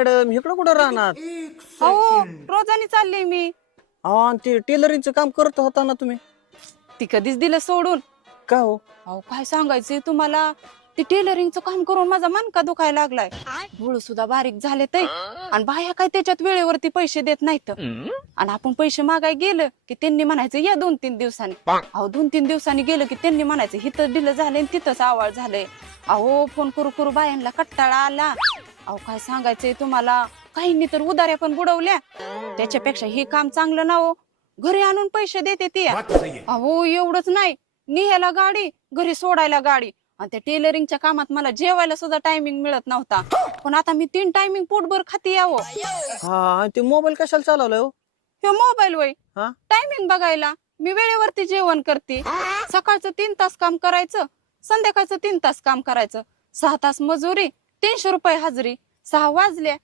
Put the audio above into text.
Madam इकडं कुठं राहणार? अहो रोजानी चालले मी. आणि ते टेलरिंगचं काम करत होता ना तुम्ही? ती कधीच दिलं सोडून. का हो? अहो काय सांगायचंय तुम्हाला, ते टेलरिंगचं काम करून माझा मनका दुखायला लागलाय. डोळ सुद्धा बारीक झाले ते, आणि बाया काय त्याच्यात वेळेवरती पैसे देत नाहीत. आणि आपण पैसे मागाय गेलं की त्यांनी म्हणायचं या 2-3 दिवसांनी. अहो 2-3 दिवसांनी गेलं की त्यांनी म्हणायचं हिथं दिलं झालंय तिथंच आवाळ झालंय. अहो फोन करू करू बायांना कट्टाळा आला. अहो काय सांगायचंय तुम्हाला, काहींनी तर उधाऱ्या पण बुडवल्या. त्याच्यापेक्षा हे काम चांगलं ना हो, घरी आणून पैसे देते ती. अहो एवढंच नाही, निघायला गाडी, घरी सोडायला गाडी. आणि त्या टेलरिंगच्या कामात मला जेवायला सुद्धा टायमिंग मिळत नव्हता. पण आता मी 3 टायमिंग पोटभर खाते यावं. हा, आणि ते मोबाईल कशाला चालवलाय हो? हे मोबाईल वय हा? टायमिंग बघायला. मी वेळेवरती जेवण करते. सकाळचं 3 तास काम करायचं, संध्याकाळचं 3 तास काम करायचं. 6 तास मजुरी, 300 रुपये हजरी. 6 वाजल्या